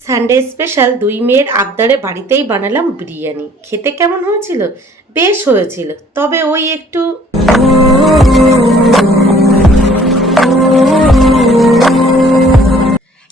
Sunday special দুই মেয়ের আবদারে বাড়িতেই বানালাম বিরিয়ানি। খেতে কেমন হয়েছিল? বেশ হয়েছিল, তবে ওই একটু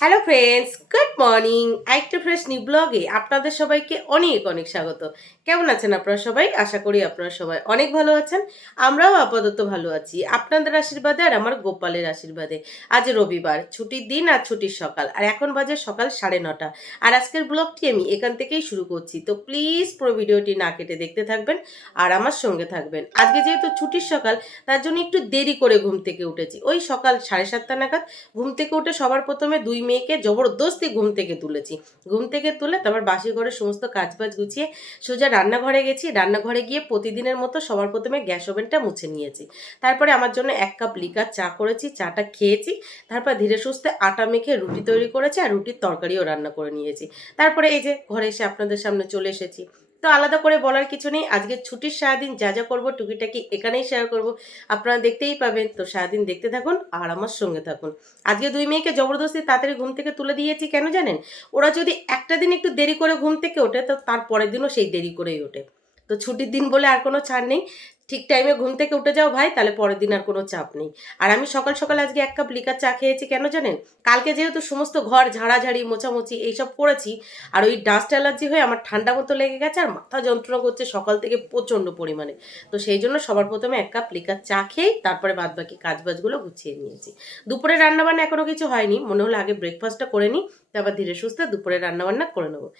হ্যালো ফ্রেন্ডস, গুড মর্নিং। আরেকটা ফ্রেশ নিউ ব্লগে আপনাদের সবাইকে অনেক অনেক স্বাগত। কেমন আছেন আপনারা সবাই? আশা করি আপনারা সবাই অনেক ভালো আছেন। আমরাও আপাতত ভালো আছি আপনাদের আশীর্বাদে আর আমার গোপালের আশীর্বাদে। আজ রবিবার, ছুটির দিন আর ছুটির সকাল, আর এখন বাজে সকাল 9:30। আর আজকের ব্লগটি আমি এখান থেকেই শুরু করছি, তো প্লিজ পুরো ভিডিওটি না কেটে দেখতে থাকবেন আর আমার সঙ্গে থাকবেন। আজকে যেহেতু ছুটির সকাল, তার জন্য একটু দেরি করে ঘুম থেকে উঠেছি। ওই সকাল 7:30 নাগাদ ঘুম থেকে উঠে সবার প্রথমে দুই মেয়েকে জবরদস্তি ঘুম থেকে তুলেছি। ঘুম থেকে তুলে তারপর বাসি ঘরে সমস্ত কাজবাজ গুছিয়ে সোজা রান্নাঘরে গেছি। রান্নাঘরে গিয়ে প্রতিদিনের মতো সবার প্রথমে গ্যাস ওভেনটা মুছে নিয়েছি। তারপরে আমার জন্য 1 কাপ লিকার চা করেছি, চাটা খেয়েছি। তারপর ধীরে সুস্থে আটা মেখে রুটি তৈরি করেছি আর রুটির তরকারিও রান্না করে নিয়েছি। তারপরে এই যে ঘরে এসে আপনাদের সামনে চলে এসেছি। তো আলাদা করে বলার কিছু নেই, আজকে ছুটির সারাদিন যা যা করবো টুকিটাকি এখানেই শেয়ার করব। আপনারা দেখতেই পাবেন, তো সারাদিন দেখতে থাকুন আর আমার সঙ্গে থাকুন। আজকে দুই মেয়েকে জবরদস্তি তাড়াতাড়ি ঘুম থেকে তুলে দিয়েছি, কেন জানেন? ওরা যদি একটা দিন একটু দেরি করে ঘুম থেকে ওঠে, তো তার পরের দিনও সেই দেরি করেই ওঠে। তো ছুটির দিন বলে আর কোনো ছাড় নেই। ঠিক টাইমে ঘুম থেকে উঠে যাও ভাই, তাহলে পরের দিন আর কোনো চাপ নেই। আর আমি সকাল সকাল আজকে 1 কাপ লিকার চা খেয়েছি, কেন জানেন? কালকে যেহেতু সমস্ত ঘর ঝাড়াঝাড়ি মোছামুছি এইসব করেছি, আর ওই ডাস্ট অ্যালার্জি হয়ে আমার ঠান্ডা মতো লেগে গেছে আর মাথা যন্ত্রণা করছে সকাল থেকে প্রচণ্ড পরিমাণে। তো সেই জন্য সবার প্রথমে 1 কাপ লিকার চা খেয়েই তারপরে বাদ বাকি কাজবাজগুলো গুছিয়ে নিয়েছি। দুপুরে রান্নাবান্না এখনো কিছু হয়নি, মনে হলো আগে ব্রেকফাস্টটা করে নিই, তারপর ধীরে সুস্থে দুপুরে রান্নাবান্না করে নেবো।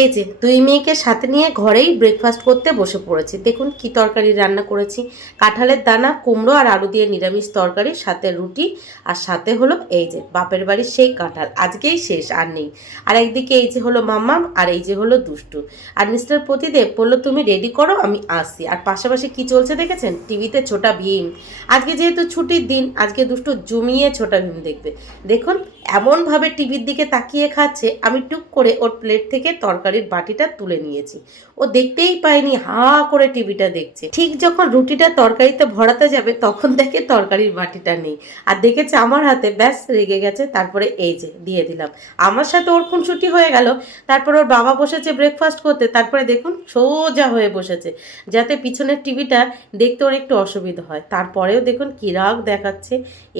এই যে দুই মেয়েকে সাথে নিয়ে ঘরেই ব্রেকফাস্ট করতে বসে পড়েছি। দেখুন কি তরকারি রান্না করেছি। কাঁঠালের দানা, কুমড়ো আর আলু দিয়ে নিরামিষ তরকারি, সাথে রুটি, আর সাথে হলো এই যে বাপের বাড়ির সেই কাঁঠাল, আজকেই শেষ আর নেই। আর একদিকে এই যে হলো মাম্মাম, আর এই যে হলো দুষ্টু। আর মিস্টার প্রতিদেব বললো তুমি রেডি করো, আমি আসছি। আর পাশাপাশি কি চলছে দেখেছেন? টিভিতে ছোটা ভীম। আজকে যেহেতু ছুটির দিন, আজকে দুষ্টু জমিয়ে ছোটা ভীম দেখবে। দেখুন এমনভাবে টিভির দিকে তাকিয়ে খাচ্ছে, আমি টুক করে ওর প্লেট থেকে তরকারির বাটিটা তুলে নিয়েছি। ও দেখতেই পায়নি, হা করে টিভিটা দেখছে। ঠিক যখন রুটিটা তরকারিতে ভরাতে যাবে, তখন দেখে তরকারির বাটিটা নেই আর দেখেছে আমার হাতে, ব্যাস রেগে গেছে। তারপরে এই যে দিয়ে দিলাম। আমার সাথে ওর খুনসুটি হয়ে গেল। তারপর ওর বাবা বসেছে ব্রেকফাস্ট করতে, তারপরে দেখুন সোজা হয়ে বসেছে, যাতে পিছনের টিভিটা দেখতে ওর একটু অসুবিধা হয়। তারপরেও দেখুন কি রাগ দেখাচ্ছে।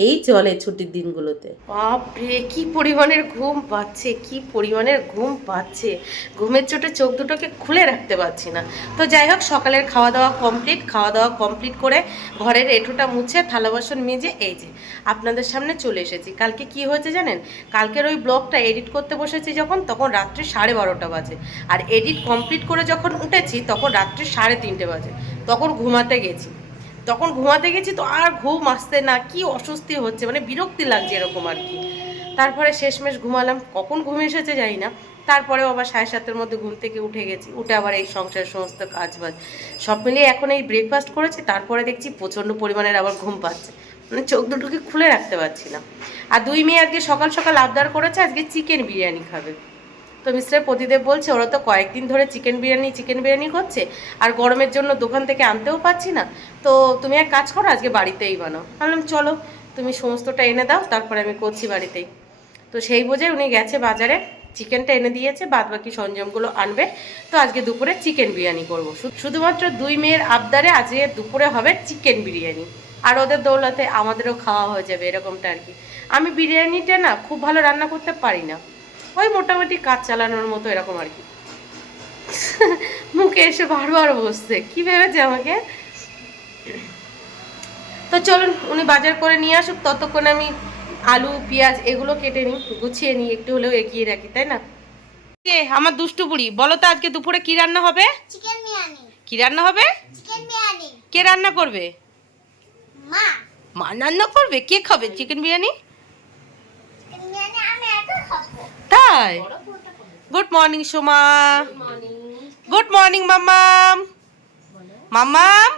এই চলে ছুটির দিনগুলোতে। বাপরে কি পরিমাণের ঘুম পাচ্ছে, কি পরিমাণের ঘুম পাচ্ছে। ঘুমের চোটে চোখ দুটোকে খুলে রাখতে পারছি না। তো যাই হোক, সকালের খাওয়া দাওয়া কমপ্লিট। খাওয়া দাওয়া কমপ্লিট করে ঘরের এঁঠোটা মুছে থালা বাসন মেজে এই যে আপনাদের সামনে চলে এসেছি। কালকে কি হয়েছে জানেন? কালকের ওই ব্লগটা এডিট করতে বসেছি যখন, তখন রাত্রি 12:30 বাজে। আর এডিট কমপ্লিট করে যখন উঠেছি তখন রাত্রি 3:30 বাজে। তখন ঘুমাতে গেছি। তো আর ঘুম আসতে না, কি অস্বস্তি হচ্ছে, মানে বিরক্তি লাগছে এরকম আর কি। তারপরে শেষমেশ ঘুমালাম, কখন ঘুম এসেছে জানি না। তারপরেও আবার 7:30-এর মধ্যে ঘুম থেকে উঠে গেছি। উঠে আবার এই সংসারের সমস্ত কাজ বাজ সব মিলিয়ে এখন এই ব্রেকফাস্ট করেছি। তারপরে দেখছি প্রচণ্ড পরিমাণের আবার ঘুম পাচ্ছে, মানে চোখ দুটোকে খুলে রাখতে পারছি না। আর দুই মেয়ে আজকে সকাল সকাল আবদার করেছে আজকে চিকেন বিরিয়ানি খাবে। তো মিস্টার প্রতিদেব বলছে ওরা তো কয়েকদিন ধরে চিকেন বিরিয়ানি করছে, আর গরমের জন্য দোকান থেকে আনতেও পাচ্ছি না। তো তুমি এক কাজ করো, আজকে বাড়িতেই বানাও। বললাম চলো, তুমি সমস্তটা এনে দাও, তারপরে আমি করছি বাড়িতেই। তো সেই বোঝে উনি গেছে বাজারে, চিকেনটা এনে দিয়েছে, বাদ বাকি সরঞ্জামগুলো আনবে। তো আজকে দুপুরে চিকেন বিরিয়ানি করব। শুধুমাত্র দুই মেয়ের আবদারে আজকে দুপুরে হবে চিকেন বিরিয়ানি। আর ওদের দৌলতে আমাদেরও খাওয়া হয়ে যাবে, এরকমটা আর কি। আমি বিরিয়ানিটা না খুব ভালো রান্না করতে পারি না, ওই মোটামুটি কাজ চালানোর মতো এরকম আর কি। মুখে এসে বারবার বসছে, কি ভেবেছে আমাকে। তো চলুন উনি বাজার করে নিয়ে আসুক, ততক্ষণ আমি আলু পেঁয়াজ এগুলো কেটে নিই, গুছিয়ে নিই, একটু হলেও এগিয়ে রাখি, তাই না? কে আমার দুষ্টু বুড়ি, বলো তো আজকে দুপুরে কি রান্না হবে? চিকেন বিরিয়ানি। কি রান্না হবে? চিকেন বিরিয়ানি। কে রান্না করবে? মা। মা রান্না করবে? কে খাবে চিকেন বিরিয়ানি? চিকেন বিরিয়ানি আমি একা খাবো। তাই? Good morning Soma. Good morning মাম্মাম। মাম্মাম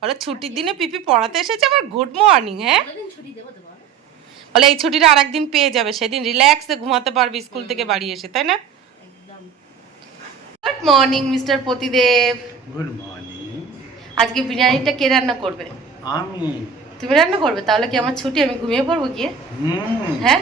বলে ছুটির দিনে পিপি পড়াতে এসেছে, আবার গুড মর্নিং। হ্যাঁ বলে এই ছুটিটা আর একদিন পেয়ে যাবে, সেদিন রিল্যাক্সে ঘুমাতে পারবে স্কুল থেকে বাড়ি এসে, তাই না? Good morning mister Pratidev. Good morning. আজকে বিরিয়ানিটা কে রান্না করবে? আমি। তুমি রান্না করবে? তাহলে কি আমার ছুটি, আমি ঘুমিয়ে পড়বো গিয়ে? হ্যাঁ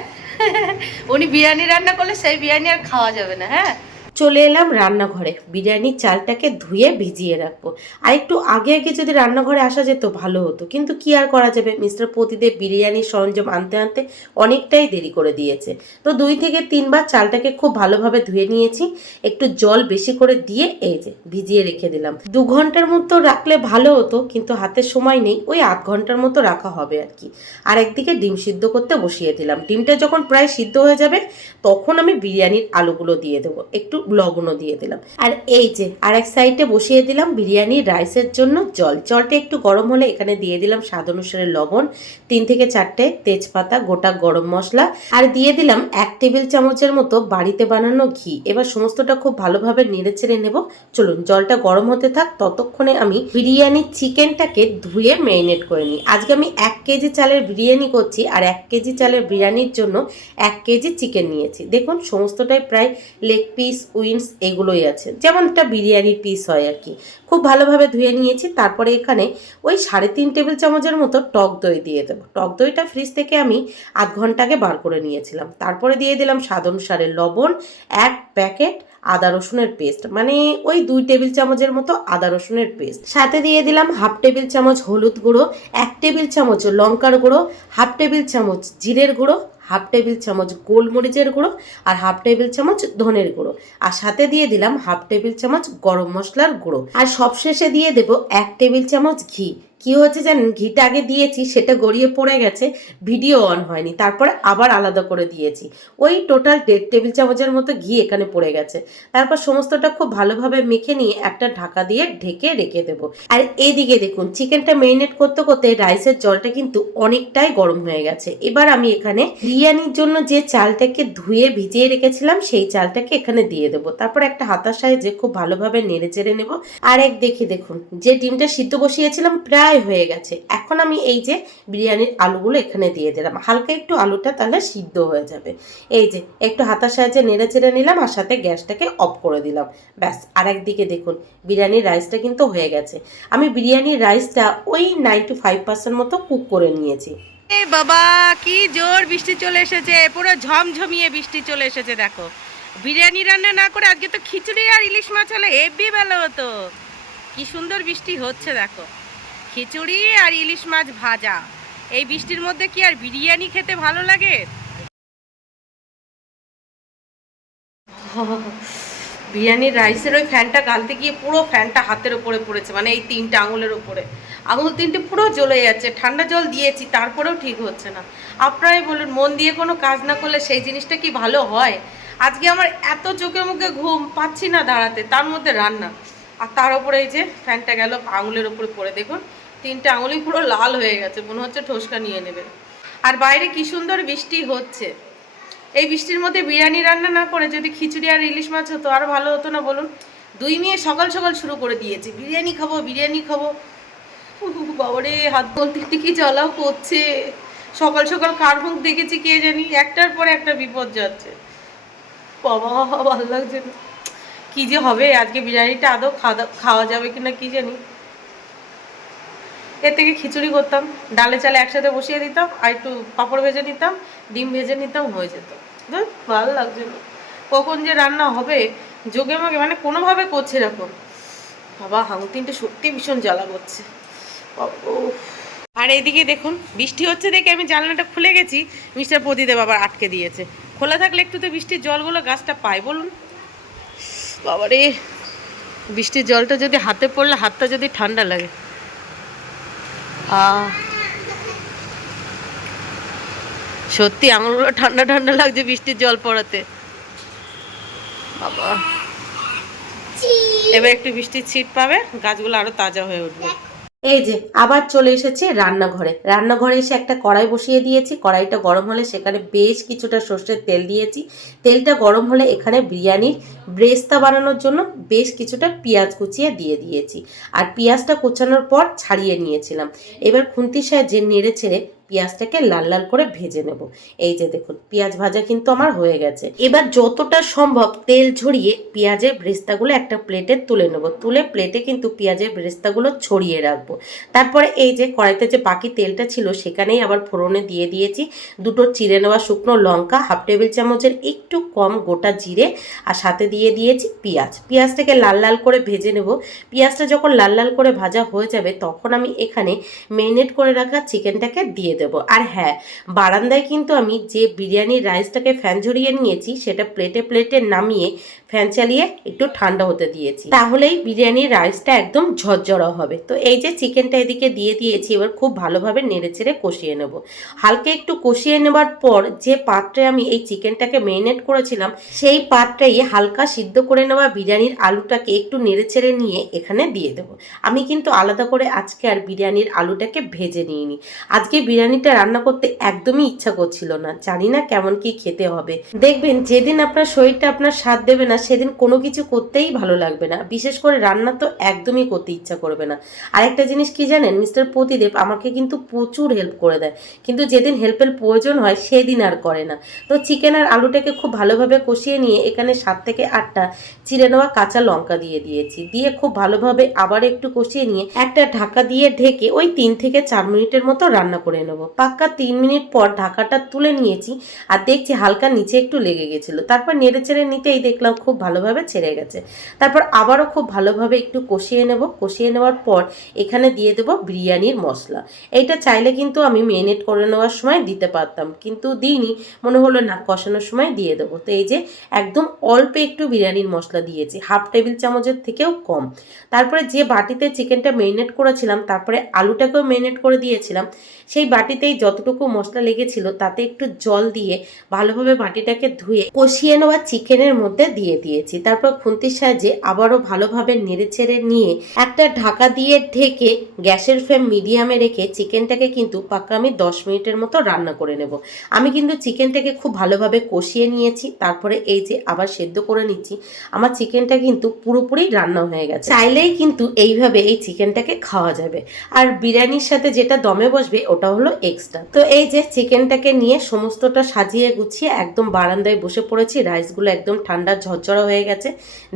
উনি বিরিয়ানি রান্না করলে সেই বিরিয়ানি আর খাওয়া যাবে না। হ্যাঁ, চলে এলাম রান্নাঘরে। বিরিয়ানির চালটাকে ধুয়ে ভিজিয়ে রাখবো। আর একটু আগে আগে যদি রান্নাঘরে আসা যেত ভালো হতো, কিন্তু কি আর করা যাবে, মিস্টার প্রতিদেব বিরিয়ানির সরঞ্জাম আনতে আনতে অনেকটাই দেরি করে দিয়েছে। তো 2 থেকে 3 বার চালটাকে খুব ভালোভাবে ধুয়ে নিয়েছি, একটু জল বেশি করে দিয়ে এই যে ভিজিয়ে রেখে দিলাম। 2 ঘন্টার মতো রাখলে ভালো হতো, কিন্তু হাতে সময় নেই, ওই 8 ঘন্টার মতো রাখা হবে আর কি। আর একদিকে ডিম সিদ্ধ করতে বসিয়ে দিলাম। ডিমটা যখন প্রায় সিদ্ধ হয়ে যাবে তখন আমি বিরিয়ানির আলুগুলো দিয়ে দেবো, একটু লবণও দিয়ে দিলাম। আর এই যে আর এক সাইডে বসিয়ে দিলাম বিরিয়ানির রাইসের জন্য জল। জলটা একটু গরম হলে এখানে দিয়ে দিলাম স্বাদ অনুসারে লবণ, 3 থেকে 4টে তেজপাতা, গোটা গরম মশলা, আর দিয়ে দিলাম 1 টেবিল চামচের মতো বাড়িতে বানানো ঘি। এবার সমস্তটা খুব ভালোভাবে নেড়ে চেড়ে নেব। চলুন জলটা গরম হতে থাক, ততক্ষণে আমি বিরিয়ানির চিকেনটাকে ধুয়ে ম্যারিনেট করে নিই। আজকে আমি 1 কেজি চালের বিরিয়ানি করছি, আর 1 কেজি চালের বিরিয়ানির জন্য 1 কেজি চিকেন নিয়েছি। দেখুন সমস্তটাই প্রায় লেগ পিস, উইংস এগুলোই আছে, যেমন একটা বিরিয়ানির পিস হয় আর কি। খুব ভালোভাবে ধুয়ে নিয়েছি। তারপরে এখানে ওই 3.5 টেবিল চামচের মতো টক দই দিয়ে দেবো। টক দইটা ফ্রিজ থেকে আমি 8 ঘন্টা আগে বার করে নিয়েছিলাম। তারপরে দিয়ে দিলাম স্বাদ অনুসারে লবণ, 1 প্যাকেট আদা রসুনের পেস্ট, মানে ওই 2 টেবিল চামচের মতো আদা রসুনের পেস্ট। সাথে দিয়ে দিলাম 1/2 টেবিল চামচ হলুদ গুঁড়ো, 1 টেবিল চামচ লঙ্কার গুঁড়ো, 1/2 টেবিল চামচ জিরের গুঁড়ো, 1/2 টেবিল চামচ গোলমরিচের গুঁড়ো, আর 1/2 টেবিল চামচ ধনের গুঁড়ো। আর সাথে দিয়ে দিলাম 1/2 টেবিল চামচ গরম মশলার গুঁড়ো। আর সবশেষে দিয়ে দেবো 1 টেবিল চামচ ঘি। কি হয়েছে জানেন, ঘিটা আগে দিয়েছি, সেটা গড়িয়ে পড়ে গেছে, ভিডিও অন হয়নি, তারপরে আবার আলাদা করে দিয়েছি। ওই টোটাল 1.5 টেবিল চামচের মতো ঘি এখানে পড়ে গেছে। তারপর সমস্তটা খুব ভালোভাবে মেখে নিয়ে একটা ঢাকা দিয়ে ঢেকে রেখে দেবো। আর এইদিকে দেখুন চিকেনটা ম্যারিনেট করতে করতে রাইসের জলটা কিন্তু অনেকটাই গরম হয়ে গেছে। এবার আমি এখানে বিরিয়ানির জন্য যে চালটাকে ধুয়ে ভিজিয়ে রেখেছিলাম সেই চালটাকে এখানে দিয়ে দেবো। তারপর একটা হাতার সাহায্যে খুব ভালোভাবে নেড়ে চেড়ে নেবো। আর দেখুন যে ডিমটা সিদ্ধ বসিয়েছিলাম প্রায় হয়ে গেছে। এখন আমি এই যে বিরিয়ানির আলুগুলো এখানে দিয়ে দিলাম, হালকা একটু আলুটা তাহলে সিদ্ধ হয়ে যাবে। এই যে একটু হাতার সাহায্যে নেড়ে চেড়ে নিলাম, আর সাথে গ্যাসটাকে অফ করে দিলাম। ব্যাস, আর একদিকে দেখুন বিরিয়ানির রাইসটা কিন্তু হয়ে গেছে। আমি বিরিয়ানির রাইসটা ওই 95% মতো কুক করে নিয়েছি। এ বাবা, কি জোর বৃষ্টি চলে এসেছে, পুরো ঝমঝমিয়ে বৃষ্টি চলে এসেছে। দেখো বিরিয়ানি রান্না না করে আজকে তো খিচুড়ি আর ইলিশ মাছ হলে হেব্বি ভালো হতো। কি সুন্দর বৃষ্টি হচ্ছে দেখো, খিচুড়ি আর ইলিশ মাছ ভাজা। এই বৃষ্টির মধ্যে কি আর বিরিয়ানি খেতে ভালো লাগে? বিরিয়ানির রাইসের ওই ফ্যানটা গালতে গিয়ে পুরো ফ্যানটা হাতের ওপরে পড়েছে, মানে এই 3টে আঙুলের ওপরে। আঙুল 3টে পুরো জ্বলে যাচ্ছে। ঠান্ডা জল দিয়েছি তারপরেও ঠিক হচ্ছে না। আপনারাই বলুন, মন দিয়ে কোনো কাজ না করলে সেই জিনিসটা কি ভালো হয়? আজকে আমার এত চোখে মুখে ঘুম, পাচ্ছি না দাঁড়াতে, তার মধ্যে রান্না, আর তার উপরে এই যে ফ্যানটা গেল আঙুলের ওপরে পড়ে। দেখুন 3টে আঙুলই পুরো লাল হয়ে গেছে, মনে হচ্ছে ঠোসকা নিয়ে নেবে। আর বাইরে কি সুন্দর বৃষ্টি হচ্ছে। এই বৃষ্টির মধ্যে বিরিয়ানি রান্না না করে যদি খিচুড়ি আর ইলিশ মাছ হতো আরও ভালো হতো না বলুন? 2 মেয়ে সকাল সকাল শুরু করে দিয়েছে বিরিয়ানি খাবো বিরিয়ানি খাবো। বাবারে, হাত বলতে কি জ্বালাও করছে। সকাল সকাল কার মুখ দেখেছি কে জানি, একটার পরে একটা বিপদ যাচ্ছে। বাবা ভালো লাগছে না, কি যে হবে আজকে বিরিয়ানিটা আদৌ খাওয়া যাবে কিনা কি জানি। এর থেকে খিচুড়ি করতাম, ডালে চালে একসাথে বসিয়ে দিতাম, আর একটু পাঁপড় ভেজে নিতাম, ডিম ভেজে নিতাম, হয়ে যেত। ভালো লাগছে না, কখন যে রান্না হবে যোগে মাগে, মানে কোনোভাবে করছে এরকম। বাবা, হাঙু 3টে সত্যি ভীষণ জ্বালা করছে। আর এইদিকে দেখুন বৃষ্টি হচ্ছে দেখে আমি জানলাটা খুলে গেছি, মিস্টার প্রদীদেব আবার আটকে দিয়েছে। খোলা থাকলে একটু তো বৃষ্টির জলগুলো গাছটা পায় বলুন? বাবারে, বৃষ্টির জলটা যদি হাতে পড়লে হাতটা যদি ঠান্ডা লাগে। সত্যি আঙুলগুলো ঠান্ডা ঠান্ডা লাগছে বৃষ্টির জল পড়াতে। বাবা, এবার একটু বৃষ্টির ছিট পাবে, গাছগুলো আরো তাজা হয়ে উঠবে। এই যে আবার চলে এসেছি রান্নাঘরে। রান্নাঘরে এসে একটা কড়াই বসিয়ে দিয়েছি। কড়াইটা গরম হলে সেখানে বেশ কিছুটা সর্ষের তেল দিয়েছি। তেলটা গরম হলে এখানে বিরিয়ানির ব্রেস্তা বানানোর জন্য বেশ কিছুটা পেঁয়াজ কুচিয়ে দিয়ে দিয়েছি। আর পেঁয়াজটা কুচানোর পর ছাড়িয়ে নিয়েছিলাম। এবার খুন্তির সাহায্যে নেড়ে ছেড়ে পেঁয়াজটাকে লাল লাল করে ভেজে নেব। এই যে দেখুন পেঁয়াজ ভাজা কিন্তু আমার হয়ে গেছে। এবার যতটা সম্ভব তেল ঝরিয়ে পেঁয়াজের ব্রেস্তাগুলো একটা প্লেটে তুলে নেব। তুলে প্লেটে কিন্তু পেঁয়াজের ব্রেস্তাগুলো ছড়িয়ে রাখবো। তারপরে এই যে কড়াইতে যে বাকি তেলটা ছিল সেখানেই আবার ফোড়নে দিয়ে দিয়েছি দুটো চিড়ে নেওয়া শুকনো লঙ্কা, হাফ টেবিল চামচের একটু কম গোটা জিরে, আর সাথে দিয়ে দিয়েছি পেঁয়াজটাকে লাল লাল করে ভেজে নেব। পেঁয়াজটা যখন লাল লাল করে ভাজা হয়ে যাবে তখন আমি এখানে মেরিনেট করে রাখা চিকেনটাকে দিয়ে দেবো। আর হ্যাঁ, বারান্দায় কিন্তু আমি যে বিরিয়ানির রাইসটাকে ফ্যান ঝরিয়ে নিয়েছি সেটা প্লেটে প্লেটে নামিয়ে ফ্যান চালিয়ে একটু ঠান্ডা হতে দিয়েছি, তাহলেই বিরিয়ানির রাইসটা একদম ঝরঝরা হবে। তো এই যে চিকেনটা এদিকে দিয়ে দিয়েছি, এবার খুব ভালোভাবে নেড়ে চেড়ে কষিয়ে নেব। হালকা একটু কষিয়ে নেবার পর যে পাত্রে আমি এই চিকেনটাকে মেরিনেট করেছিলাম সেই পাত্রেই হালকা সিদ্ধ করে নেওয়া বিরিয়ানির আলুটাকে একটু নেড়ে চেড়ে নিয়ে এখানে দিয়ে দেবো। আমি কিন্তু আলাদা করে আজকে আর বিরিয়ানির আলুটাকে ভেজে নিইনি। আজকে বিরিয়ানিটা রান্না করতে একদমই ইচ্ছা করছিল না, জানি না কেমন কি খেতে হবে। দেখবেন যেদিন আপনার শরীরটা আপনার সাথ দেবে না সেদিন কোনো কিছু করতেই ভালো লাগবে না, বিশেষ করে রান্না তো একদমই করতে ইচ্ছা করবে না। আরেকটা জিনিস কি জানেন, মিস্টার প্রতিদেব আমাকে কিন্তু প্রচুর হেল্প করে দেয়, কিন্তু যেদিন হেল্পের প্রয়োজন হয় সেদিন আর করে না। তো চিকেন আর আলুটাকে খুব ভালোভাবে কষিয়ে নিয়ে এখানে 7 থেকে 8টা চিড়ে নেওয়া কাঁচা লঙ্কা দিয়ে দিয়েছি। দিয়ে খুব ভালোভাবে আবার একটু কষিয়ে নিয়ে একটা ঢাকা দিয়ে ঢেকে ওই 3 থেকে 4 মিনিটের মতো রান্না করে নেব। পাক্কা 3 মিনিট পর ঢাকাটা তুলে নিয়েছি আর দেখছি হালকা নিচে একটু লেগে গেছিলো। তারপর নেড়ে চেড়ে নিতেই দেখলাম খুব ভালোভাবে ছেড়ে গেছে। তারপর আবারও খুব ভালোভাবে একটু কষিয়ে নেব। কষিয়ে নেওয়ার পর এখানে দিয়ে দেবো বিরিয়ানির মশলা। এইটা চাইলে কিন্তু আমি মেরিনেট করে নেওয়ার সময় দিতে পারতাম, কিন্তু দিইনি, মনে হলো না কষানোর সময় দিয়ে দেবো। তো এই যে একদম অল্প একটু বিরিয়ানির মশলা দিয়েছি, হাফ টেবিল চামচের থেকেও কম। তারপরে যে বাটিতে চিকেনটা মেরিনেট করেছিলাম তারপরে আলুটাকেও মেরিনেট করে দিয়েছিলাম, সেই বাটিতেই যতটুকু মশলা লেগেছিল তাতে একটু জল দিয়ে ভালোভাবে বাটিটাকে ধুয়ে কষিয়ে নেওয়া চিকেনের মধ্যে দিয়ে দিয়েছি। তারপর খুন্তির সাহায্যে আবারও ভালোভাবে নেড়ে চেড়ে নিয়ে একটা ঢাকা দিয়ে ঢেকে গ্যাসের ফ্লেম মিডিয়ামে রেখে চিকেনটাকে কিন্তু পাক্কা আমি 10 মিনিটের মতো রান্না করে নেব। আমি কিন্তু চিকেনটাকে খুব ভালোভাবে কষিয়ে নিয়েছি, তারপরে এই যে আবার সেদ্ধ করে নিচ্ছি। আমার চিকেনটা কিন্তু পুরোপুরি রান্না হয়ে গেছে। চাইলেই কিন্তু এইভাবে এই চিকেনটাকে খাওয়া যাবে। আর বিরিয়ানির সাথে যেটা দমে বসবে ওটা হলো এক্সট্রা। তো এই যে চিকেনটাকে নিয়ে সমস্তটা সাজিয়ে গুছিয়ে একদম বারান্দায় বসে পড়েছি। রাইসগুলো একদম ঠান্ডা ঝরঝরা হয়ে গেছে,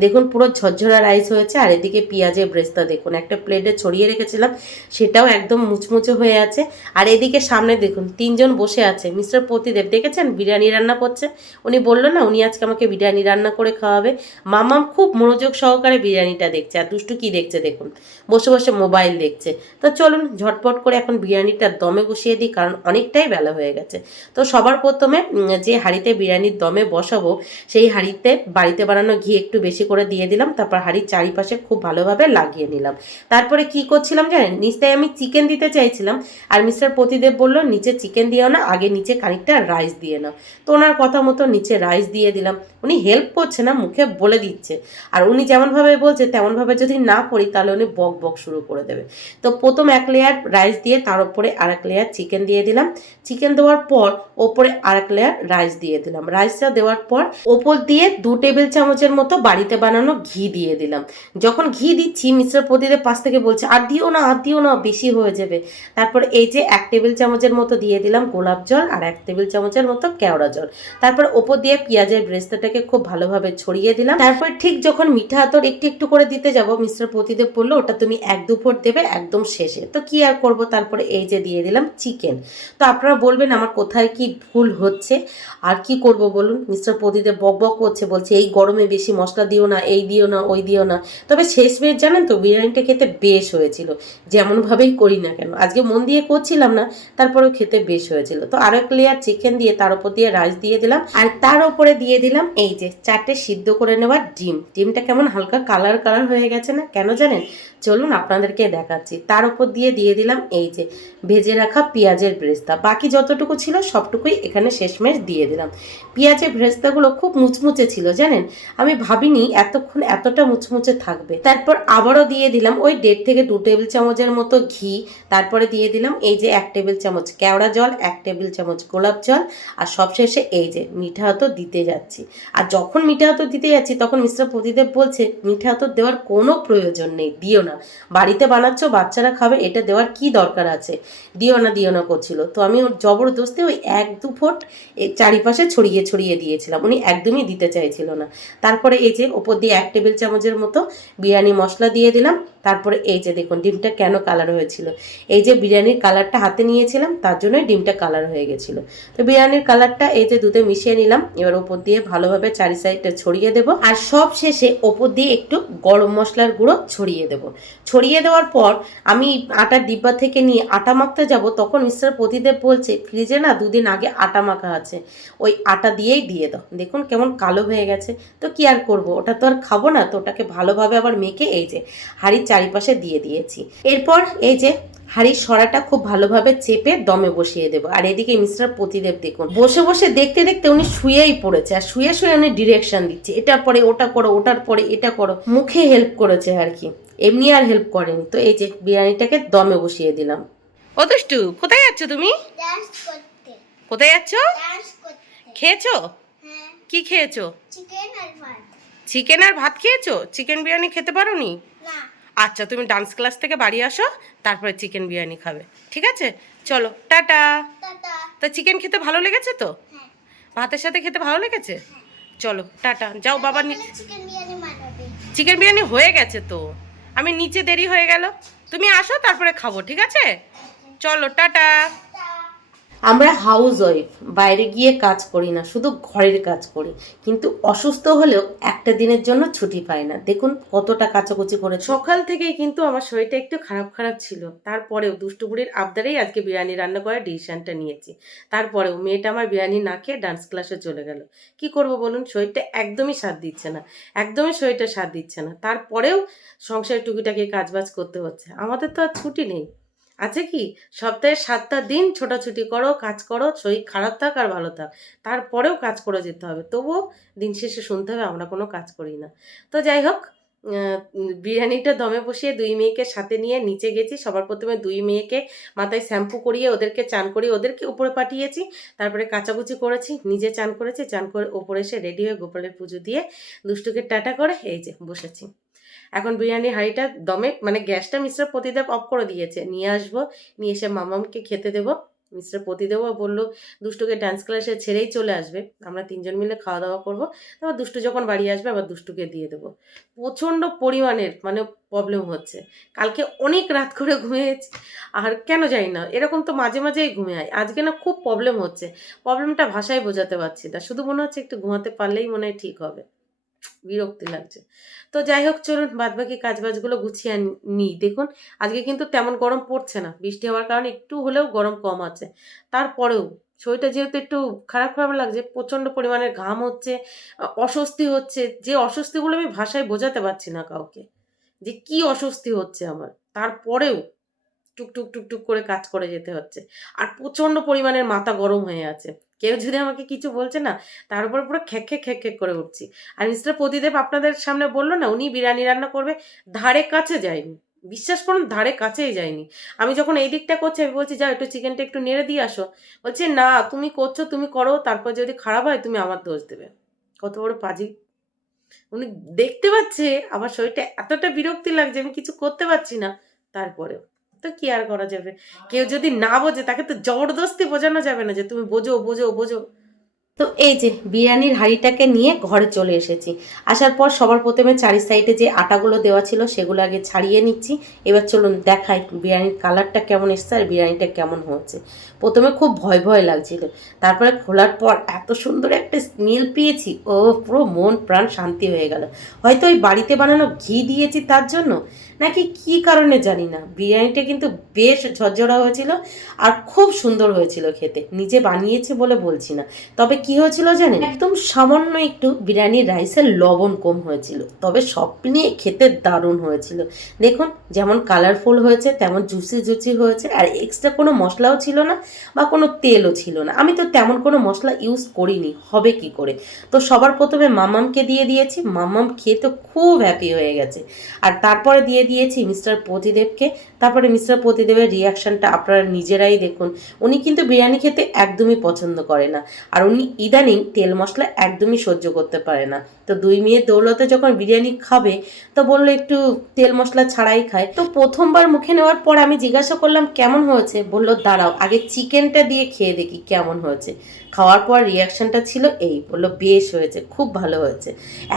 দেখুন পুরো ঝরঝরা রাইস হয়েছে। আর এদিকে পেঁয়াজের ব্রেস্তা দেখুন একটা প্লেটে ছড়িয়ে রেখেছিলাম, সেটাও একদম মুচমুচে হয়ে আছে। আর এদিকে সামনে দেখুন 3 জন বসে আছে। মিস্টার প্রতিদেব দেখেছেন বিরিয়ানি রান্না করছে, উনি বললো না উনি আজকে আমাকে বিরিয়ানি রান্না করে খাওয়াবে। মামাম খুব মনোযোগ সহকারে বিরিয়ানিটা দেখছে। আর দুষ্টু কি দেখছে দেখুন, বসে বসে মোবাইল দেখছে। তো চলুন ঝটপট করে এখন বিরিয়ানিটা দমে বসিয়ে দিই, কারণ অনেকটাই বেলা হয়ে গেছে। তো সবার প্রথমে যে হাঁড়িতে বিরিয়ানির দমে বসাবো সেই হাঁড়িতে বাড়িতে বানানো ঘি একটু বেশি করে দিয়ে দিলাম। তারপর হাঁড়ির চারিপাশে খুব ভালোভাবে লাগিয়ে নিলাম। তারপরে কি করছিলাম জানেন, নিচটায় আমি চিকেন দিতে চাইছিলাম, আর মিস্টার প্রতিদেব বললো নিচে চিকেন দিও না, আগে নিচে খানিকটা রাইস দিয়ে নাও। তো ওনার কথা মতো নিচে রাইস দিয়ে দিলাম। উনি হেল্প করছে না, মুখে বলে দিচ্ছে। আর উনি যেমনভাবে বলছে তেমনভাবে যদি না করি তাহলে উনি বক বক শুরু করে দেবে। তো প্রথম 1 লেয়ার রাইস দিয়ে তার উপরে আরেক লেয়ার চিকেন দিয়ে দিলাম। চিকেন দেওয়ার পর ওপরে আরেক লেয়ার রাইস দিয়ে দিলাম। রাইসটা দেওয়ার পর ওপর দিয়ে 2 টেবিল চামচের মতো বাড়িতে বানানো ঘি দিয়ে দিলাম। যখন ঘি দিচ্ছি মিস্টার প্রদীপের পাশ থেকে বলছে আর দিও না, আর দিও না, বেশি হয়ে যাবে। তারপর এই যে 1 টেবিল চামচের মতো দিয়ে দিলাম গোলাপ জল, আর 1 টেবিল চামচের মতো কেওড়া জল। তারপর ওপর দিয়ে পেঁয়াজের ব্রেস্তাটাকে খুব ভালোভাবে ছড়িয়ে দিলাম। তারপর ঠিক যখন মিঠা আতর একটু একটু করে দিতে যাব, মিস্টার প্রতিদেব বললো ওটা তুমি 1-2 ফোঁট দেবে একদম শেষে। তো কি আর করব, তারপরে এই যে দিয়ে দিলাম চিকেন। তো আপনারা বলবেন আমার কোথায় কি ভুল হচ্ছে, আর কি করব বলুন। মিস্টার প্রতিদেব বক বক করছে, বলছে এই গরমে বেশি মশলা দিও না, এই দিও না, ওই দিও না। তবে শেষমেশ জানেন তো বিরিয়ানিটা খেতে বেশ হয়েছিল, যেমনভাবেই করি না কেন। আজকে মন দিয়ে করছিলাম না, তারপরেও খেতে বেশ হয়েছিল। তো আরো 1 লেয়ার চিকেন দিয়ে তার উপর দিয়ে রাইস দিয়ে দিলাম, আর তার উপরে দিয়ে দিলাম এই যে 4টে সিদ্ধ করে নেওয়া ডিম। ডিমটা কেমন হালকা কালার কালার হয়ে গেছে না, কেন জানেন? চলুন আপনাদেরকে দেখাচ্ছি। তার উপর দিয়ে দিলাম এই যে ভেজে রাখা পেঁয়াজের ব্রেস্তা। বাকি যতটুকু ছিল সবটুকুই এখানে শেষমেশ দিয়ে দিলাম। পেঁয়াজের ব্রেস্তাগুলো খুব মুচমুচে ছিল জানেন, আমি ভাবিনি এতক্ষণ এতটা মুচমুচে থাকবে। তারপর আবারও দিয়ে দিলাম ওই 1.5 থেকে 2 টেবিল চামচের মতো ঘি। তারপরে দিয়ে দিলাম এই যে 1 টেবিল চামচ কেওড়া জল, 1 টেবিল চামচ গোলাপ জল, আর সবশেষে এই যে মিঠা আতর দিতে যাচ্ছি। আর যখন মিঠা আতর দিতে যাচ্ছি তখন মিস্টার প্রতিদেব বলছে মিঠা আতর দেওয়ার কোনো প্রয়োজন নেই, দিও না, বাড়িতে বানাচ্ছ বাচ্চারা খাবে, এটা দেওয়ার কি দরকার আছে, দিও না দিও না করছিল, তো আমি ওর জবরদস্তি ওই 1-2 ফোঁট চারিপাশে ছড়িয়ে ছড়িয়ে দিয়েছিলাম, উনি একদমই দিতে চাইছিল না। তারপরে এই যে ওপর দিয়ে 1 টেবিল চামচের মতো বিরিয়ানি মশলা দিয়ে দিলাম। তারপরে এই যে দেখুন ডিমটা কেন কালার হয়েছিল, এই যে বিরিয়ানির কালারটা হাতে নিয়েছিলাম তার জন্যই ডিমটা কালার হয়ে গেছিলো। তো বিরিয়ানির কালারটা এই যে দুধে মিশিয়ে নিলাম, এবার ওপর দিয়ে ভালোভাবে চারি সাইডটা ছড়িয়ে দেবো, আর সব শেষে ওপর দিয়ে একটু গরম মশলার গুঁড়ো ছড়িয়ে দেবো। ছড়িয়ে দেওয়ার পর আমি আটার ডিব্বা থেকে নিয়ে আটা মাখতে যাব, তখন মিস্টার প্রতিদেব বলছে ফ্রিজে না 2 দিন আগে আটা মাখা আছে, ওই আটা দিয়েই দিয়ে দাও। দেখুন কেমন কালো হয়ে গেছে, তো কি আর করবো, ওটা তো আর খাবো না, তো ওটাকে ভালোভাবে আবার মেখে এই যে হাঁড়ির চারিপাশে দিয়ে দিয়েছি। এরপর এই যে হাঁড়ির সরাটা খুব ভালোভাবে চেপে দমে বসিয়ে দেবো। আর এদিকে মিস্টার প্রতিদেব দেখুন বসে বসে দেখতে দেখতে উনি শুয়েই পড়েছে, আর শুয়ে শুয়ে উনি ডিরেকশন দিচ্ছে, এটার পরে ওটা করো, ওটার পরে এটা করো, মুখে হেল্প করেছে আর কি, এমনি আর হেল্প করেনি। তো এই যে বিরিয়ানিটাকে দমে বসিয়ে দিলাম। ও দুষ্টু, কোথায় যাচ্ছ তুমি? ডান্স করতে। কোথায় যাচ্ছ? ডান্স করতে। খেয়েছো? হ্যাঁ, কি খেয়েছো? চিকেন আর ভাত। চিকেন আর ভাত খেয়েছো? চিকেন বিরিয়ানি খেতে পারোনি? না, আচ্ছা, তুমি ডান্স ক্লাস থেকে বাড়ি আসো, তারপরে চিকেন বিরিয়ানি খাবে, ঠিক আছে? চলো টাটা। টাটা। তা চিকেন খেতে ভালো লেগেছে তো? হ্যাঁ, ভাতের সাথে খেতে ভালো লেগেছে? চলো টাটা, যাও বাবার নিচে। চিকেন বিরিয়ানি বানাবে। চিকেন বিরিয়ানি হয়ে গেছে তো, আমি নিচে দেরি হয়ে গেল, তুমি আসো তারপরে খাবো, ঠিক আছে? চলো টাটা। আমরা হাউস ওয়াইফ, বাইরে গিয়ে কাজ করি না, শুধু ঘরের কাজ করি, কিন্তু অসুস্থ হলেও একটা দিনের জন্য ছুটি পাই না। দেখুন কতটা কাচাকুচি করে। সকাল থেকেই কিন্তু আমার শরীরটা একটু খারাপ খারাপ ছিল, তারপরেও দুষ্টুবুড়ির আবদারেই আজকে বিরিয়ানি রান্না করার ডিসিশনটা নিয়েছি। তারপরেও মেয়েটা আমার বিরিয়ানি না খেয়ে ডান্স ক্লাসে চলে গেল। কি করব বলুন, শরীরটা একদমই সাথ দিচ্ছে না, একদমই শরীরটা সাথ দিচ্ছে না, তারপরেও সংসারের টুকিটাকি কাজবাজ করতে হচ্ছে। আমাদের তো আর ছুটি নেই, আছে কি? সপ্তাহে 7টা দিন ছোটাছুটি করো, কাজ করো, শরীর খারাপ থাক আর ভালো থাক, তারপরেও কাজ করে যেতে হবে। তবুও দিন শেষে শুনতে হবে আমরা কোনো কাজ করি না। তো যাই হোক, বিরিয়ানিটা দমে বসিয়ে 2 মেয়েকে সাথে নিয়ে নিচে গেছি। সবার প্রথমে 2 মেয়েকে মাথায় শ্যাম্পু করিয়ে ওদেরকে চান করিয়ে ওদেরকে উপরে পাঠিয়েছি। তারপরে কাচাকুচি করেছি, নিজে চান করেছি, চান করে ওপরে এসে রেডি হয়ে গোপালের পুজো দিয়ে দুষ্টুকে টাটা করে এই যে বসেছি। এখন বিরিয়ানির হাঁড়িটা দমে মানে গ্যাসটা মিস্টার প্রতিদেব অফ করে দিয়েছে, নিয়ে আসবো, নিয়ে এসে মামামকে খেতে দেবো। মিস্টার প্রতিদেবও বললো দুষ্টুকে ডান্স ক্লাসে ছেড়েই চলে আসবে, আমরা 3 জন মিলে খাওয়া দাওয়া করবো, তারপর দুষ্টু যখন বাড়ি আসবে আবার দুষ্টুকে দিয়ে দেবো। প্রচণ্ড পরিমাণের মানে প্রবলেম হচ্ছে, কালকে অনেক রাত করে ঘুমিয়েছি, আর কেন জানি না, এরকম তো মাঝে মাঝেই ঘুমে হয়, আজকে না খুব প্রবলেম হচ্ছে, প্রবলেমটা ভাষায় বোঝাতে পারছি না, শুধু মনে হচ্ছে একটু ঘুমাতে পারলেই মনে হয় ঠিক হবে, বিরক্তি লাগছে। তো যাই হোক চলুন বাদবাকি কাজবাজগুলো গুছিয়ে নিই। দেখুন আজকে কিন্তু তেমন গরম পড়ছে না, বৃষ্টি হওয়ার কারণে একটু হলেও গরম কম আছে, তারপরেও শরীরটা যেহেতু একটু খারাপ খারাপ লাগছে, প্রচণ্ড পরিমাণের ঘাম হচ্ছে, অস্বস্তি হচ্ছে, যে অস্বস্তিগুলো আমি ভাষায় বোঝাতে পারছি না কাউকে, যে কি অস্বস্তি হচ্ছে আমার, তারপরেও টুকটুক টুকটুক করে কাজ করে যেতে হচ্ছে। আর প্রচণ্ড পরিমাণের মাথা গরম হয়ে আছে, কেউ যদি আমাকে কিছু বলছে না, তার উপর পুরো খ্যাক খ্যাক করে উঠছি। আর মিস্টার প্রদীপ আপনাদের সামনে বললো না উনি বিরিয়ানি রান্না করবে, ধারে কাছে যায়নি, বিশ্বাস করুন ধারে কাছেই যায়নি। আমি যখন এই দিকটা করছি আমি বলছি যাও একটু চিকেনটা একটু নেড়ে দিয়ে আসো, বলছে না তুমি করছো তুমি করো, তারপর যদি খারাপ হয় তুমি আমার দোষ দেবে। কত বড় পাজি, উনি দেখতে পাচ্ছে আমার শরীরটা এতটা বিরক্তি লাগছে, আমি কিছু করতে পারছি না, তারপরেও তো কি আর করা যাবে, কেউ যদি না বোঝে তাকে তো জবরদস্তি বোঝানো যাবে না যে তুমি বোঝো বোঝো বোঝো। তো এই যে বিরিয়ানির হাঁড়িটাকে নিয়ে ঘরে চলে এসেছি, আসার পর সবার প্রথমে চারি সাইডে যে আটাগুলো দেওয়া ছিল সেগুলো আগে ছাড়িয়ে নিচ্ছি। এবার চলুন দেখাই বিরিয়ানির কালারটা কেমন এসছে আর বিরিয়ানিটা কেমন হয়েছে। প্রথমে খুব ভয় ভয় লাগছিল, তারপরে খোলার পর এত সুন্দর একটা স্মেল পেয়েছি, ও পুরো মন প্রাণ শান্তি হয়ে গেল। হয়তো ওই বাড়িতে বানানো ঘি দিয়েছি তার জন্য, নাকি কি কারণে জানি না, বিরিয়ানিটা কিন্তু বেশ ঝরঝরা হয়েছিল আর খুব সুন্দর হয়েছিল খেতে, নিজে বানিয়েছি বলে বলছি না। তবে কি হয়েছিল জানেন, একদম সামান্য একটু বিরিয়ানির রাইসের লবণ কম হয়েছিল, তবে সব নিয়ে খেতে দারুণ হয়েছিল। দেখুন যেমন কালারফুল হয়েছে তেমন জুসি জুসি হয়েছে, আর এক্সট্রা কোনো মশলাও ছিল না বা কোনো তেলও ছিল না, আমি তো তেমন কোনো মশলা ইউজ করিনি, হবে কি করে। তো সবার প্রথমে মামামকে দিয়ে দিয়েছি, মামাম খেয়ে তো খুব হ্যাপি হয়ে গেছে, আর তারপরে দিয়ে দিয়েছি মিস্টার প্রতিদেবকে। তারপরে মিস্টার প্রতিদেবের রিয়াকশানটা আপনারা নিজেরাই দেখুন। উনি কিন্তু বিরিয়ানি খেতে একদমই পছন্দ করে না, আর উনি ইদানিং তেল মশলা একদমই সহ্য করতে পারে না। তো দুই মেয়ের দৌলতে যখন বিরিয়ানি খাবে তো বললো একটু তেল মশলা ছাড়াই খায়। তো প্রথমবার মুখে নেওয়ার পর আমি জিজ্ঞাসা করলাম কেমন হয়েছে, বললো দাঁড়াও আগে চিকেনটা দিয়ে খেয়ে দেখি কেমন হয়েছে। খাওয়ার পর রিয়াকশানটা ছিল এই, বললো বেশ হয়েছে, খুব ভালো হয়েছে।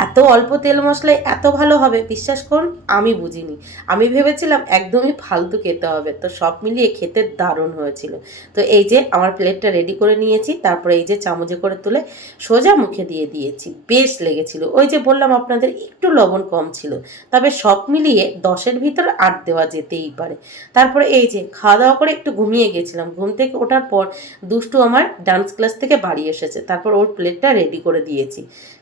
এত অল্প তেল মশলায় এত ভালো হবে বিশ্বাস করুন আমি বুঝিনি। আমি ভেবেছিলাম একদমই ফালতু খেতে হবে। তো সব মিলিয়ে খেতে দারুণ হয়েছিল। তো এই যে আমার প্লেটটা রেডি করে নিয়েছি, তারপরে এই যে চামচে করে তুলে সোজা মুখে দিয়ে দিয়েছি। বেশ লেগেছিল। ওই যে বললাম আপনাদের একটু লবণ কম ছিল, তবে সব মিলিয়ে 10-এর ভিতরে 8 দেওয়া যেতেই পারে। তারপরে এই যে খাওয়া দাওয়া করে একটু ঘুমিয়ে গেছিলাম। ঘুম থেকে ওঠার পর দুষ্টু আমার ডান্স ক্লাস থেকে বাড়ি এসেছে, তারপর ওর প্লেটটা রেডি করে দিয়েছি।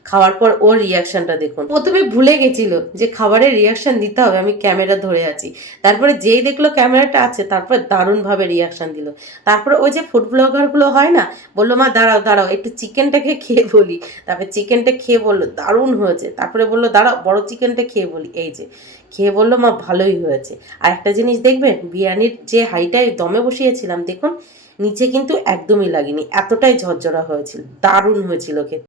খাওয়ার পর ওর রিয়াকশনটা দেখুন। প্রথমে ভুলে গেছিল যে খাবারের রিয়াকশন দিতে হবে, আমি ক্যামেরা ধরে আছি। তারপরে যেই দেখলো ক্যামেরাটা আছে তারপরে দারুণভাবে রিয়াকশন দিল। তারপরে ওই যে ফুড ব্লগারগুলো হয় না, বললো মা দাঁড়াও দাঁড়াও একটু চিকেনটাকে খেয়ে বলি। তারপরে চিকেনটা খেয়ে বললো দারুণ হয়েছে। তারপরে বললো দাঁড়াও বড় চিকেনটা খেয়ে বলি। এই যে খেয়ে বললো মা ভালোই হয়েছে। আর একটা জিনিস দেখবেন, বিরিয়ানির যে হাঁড়িটায় দমে বসিয়েছিলাম দেখুন নিচে কিন্তু একদমই লাগেনি, এতটাই ঝরঝরা হয়েছিল, দারুণ হয়েছিল খেতে।